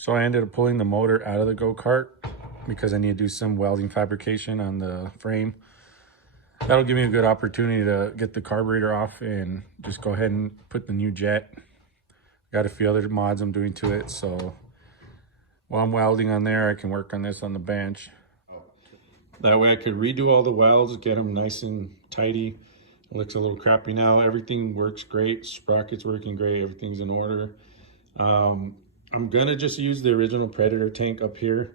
So I ended up pulling the motor out of the go-kart because I need to do some welding fabrication on the frame. That'll give me a good opportunity to get the carburetor off and just go ahead and put the new jet. Got a few other mods I'm doing to it, so while I'm welding on there, I can work on this on the bench. That way I could redo all the welds, get them nice and tidy. It looks a little crappy now. Everything works great. Sprocket's working great. Everything's in order. I'm gonna just use the original Predator tank up here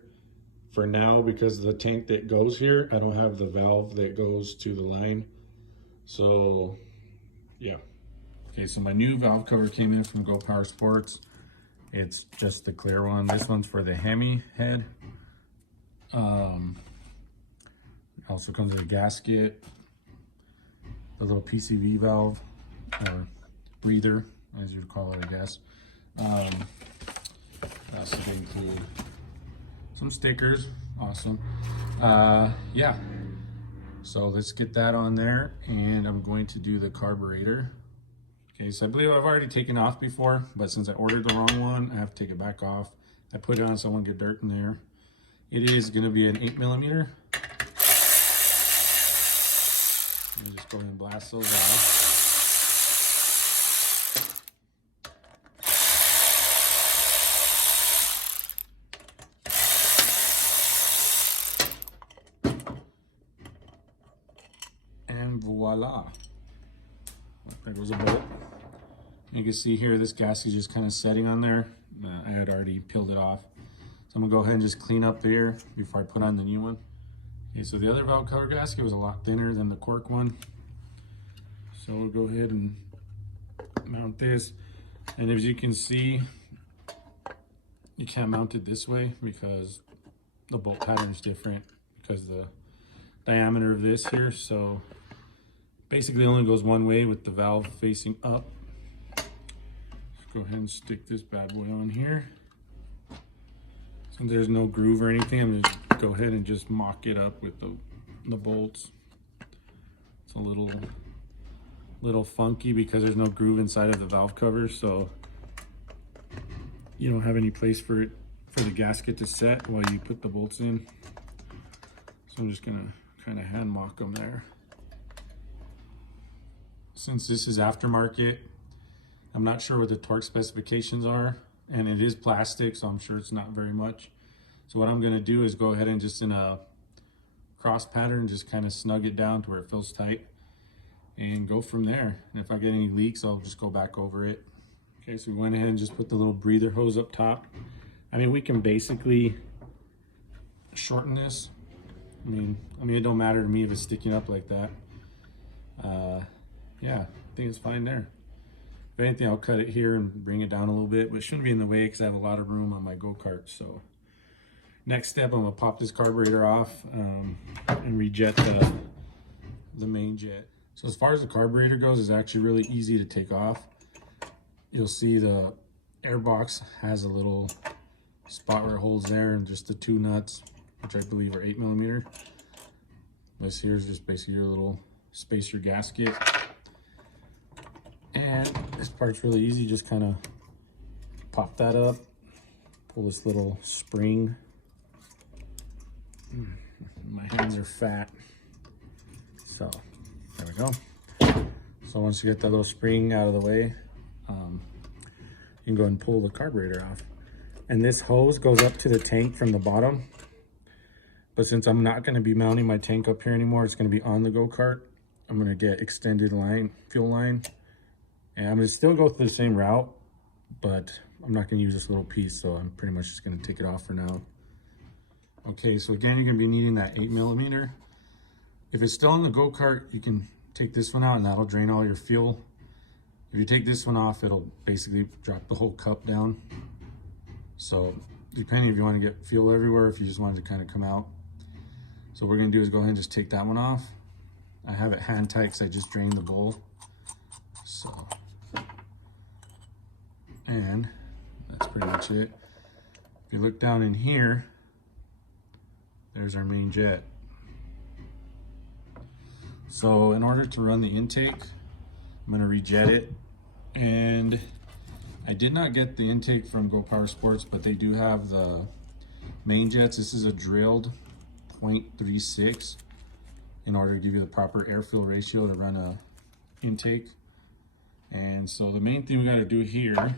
for now because the tank that goes here, I don't have the valve that goes to the line. So yeah. Okay, so my new valve cover came in from Go Power Sports. It's just the clear one. This one's for the Hemi head. It also comes with a gasket, a little PCV valve, or breather, as you'd call it, I guess. Also they include some stickers, awesome. Yeah, so let's get that on there, and I'm going to do the carburetor. Okay, so I believe I've already taken off before, but since I ordered the wrong one, I have to take it back off. I put it on so I won't get dirt in there. It is gonna be an 8mm. Let me just go ahead and blast those out. And voila, there goes a bolt. You can see here, this gasket is just kind of setting on there. I had already peeled it off. So I'm gonna go ahead and just clean up there before I put on the new one. Okay, so the other valve cover gasket was a lot thinner than the cork one. So we'll go ahead and mount this. And as you can see, you can't mount it this way because the bolt pattern is different because the diameter of this here. So basically only goes one way with the valve facing up. Let's go ahead and stick this bad boy on here. Since there's no groove or anything, I'm gonna go ahead and just mock it up with the bolts. It's a little funky because there's no groove inside of the valve cover, so you don't have any place for the gasket to set while you put the bolts in. So I'm just gonna kind of hand mock them there. Since this is aftermarket, I'm not sure what the torque specifications are, and it is plastic, so I'm sure it's not very much. So what I'm gonna do is go ahead and just in a cross pattern, just kind of snug it down to where it feels tight and go from there. And if I get any leaks, I'll just go back over it. Okay, so we went ahead and just put the little breather hose up top. I mean, we can basically shorten this. I mean, it don't matter to me if it's sticking up like that. Yeah, I think it's fine there. If anything, I'll cut it here and bring it down a little bit, but it shouldn't be in the way because I have a lot of room on my go-kart. So next step, I'm gonna pop this carburetor off and rejet the main jet. So as far as the carburetor goes, it's actually really easy to take off. You'll see the air box has a little spot where it holds there, and just the two nuts, which I believe are 8mm. This here is just basically your little spacer gasket. And this part's really easy, just kind of pop that up, pull this little spring. My hands are fat, so there we go. So once you get that little spring out of the way, you can go and pull the carburetor off. And this hose goes up to the tank from the bottom, but since I'm not going to be mounting my tank up here anymore, it's going to be on the go-kart. I'm going to get extended line, fuel line, and I'm going to still go through the same route, but I'm not going to use this little piece, so I'm pretty much just going to take it off for now. Okay, so again, you're going to be needing that 8mm. If it's still on the go-kart, you can take this one out and that'll drain all your fuel. If you take this one off, it'll basically drop the whole cup down. So depending if you want to get fuel everywhere, if you just wanted to kind of come out. So what we're going to do is go ahead and just take that one off. I have it hand tight because I just drained the bowl. So, and that's pretty much it. If you look down in here, there's our main jet. So in order to run the intake, I'm going to rejet it, and I did not get the intake from Go Power Sports, but they do have the main jets. This is a drilled 0.36 in order to give you the proper air-fuel ratio to run a intake. And so the main thing we got to do here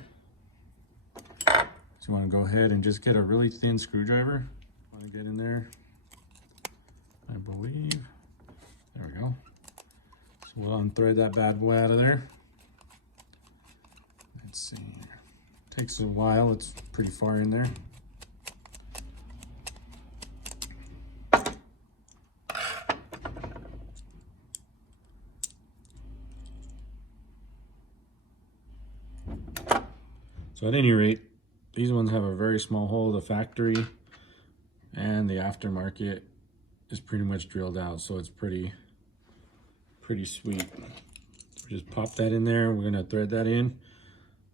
is you want to go ahead and just get a really thin screwdriver. Want to get in there, I believe. There we go. So we'll unthread that bad boy out of there. Let's see. Takes a while. It's pretty far in there. So at any rate, these ones have a very small hole. The factory and the aftermarket is pretty much drilled out, so it's pretty sweet. Just pop that in there. We're gonna thread that in.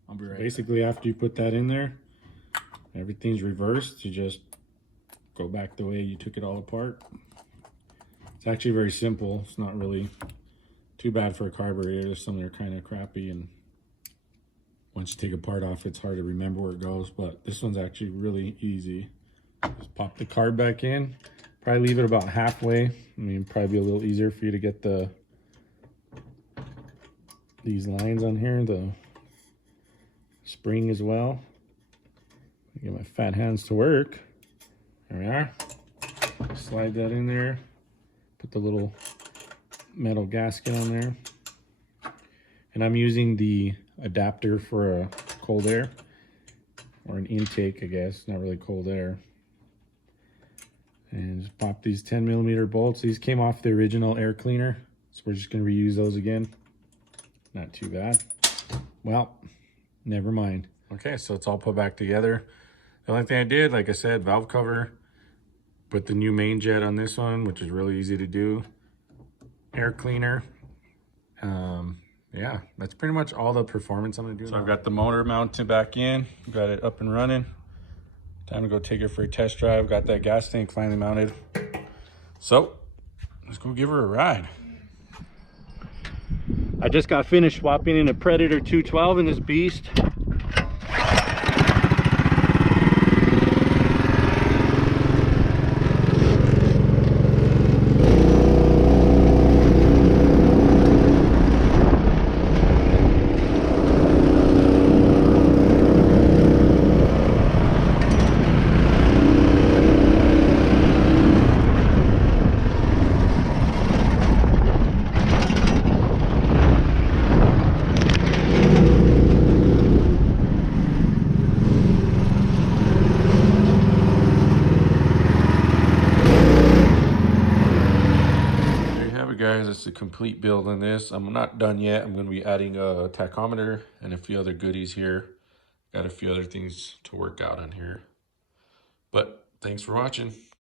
I'll be right back. Basically, after you put that in there, everything's reversed. You just go back the way you took it all apart. It's actually very simple. It's not really too bad for a carburetor. Some are kind of crappy, and once you take a part off, it's hard to remember where it goes, but this one's actually really easy. Just pop the carb back in. Probably leave it about halfway. I mean, probably be a little easier for you to get these lines on here, the spring as well. Get my fat hands to work. There we are. Slide that in there. Put the little metal gasket on there. And I'm using the adapter for a cold air, or an intake, I guess, not really cold air. And just pop these 10mm bolts. These came off the original air cleaner, so we're just gonna reuse those again. Not too bad. Well, never mind. Okay, so it's all put back together. The only thing I did, like I said, valve cover, put the new main jet on this one, which is really easy to do. Air cleaner. Yeah, that's pretty much all the performance I'm gonna do. So I've got the motor mounted back in, got it up and running. Time to go take it for a test drive. Got that gas tank finally mounted. So let's go give her a ride. I just got finished swapping in a Predator 212 in this beast. Guys, it's a complete build on this. I'm not done yet. I'm going to be adding a tachometer and a few other goodies here. Got a few other things to work out on here. But thanks for watching.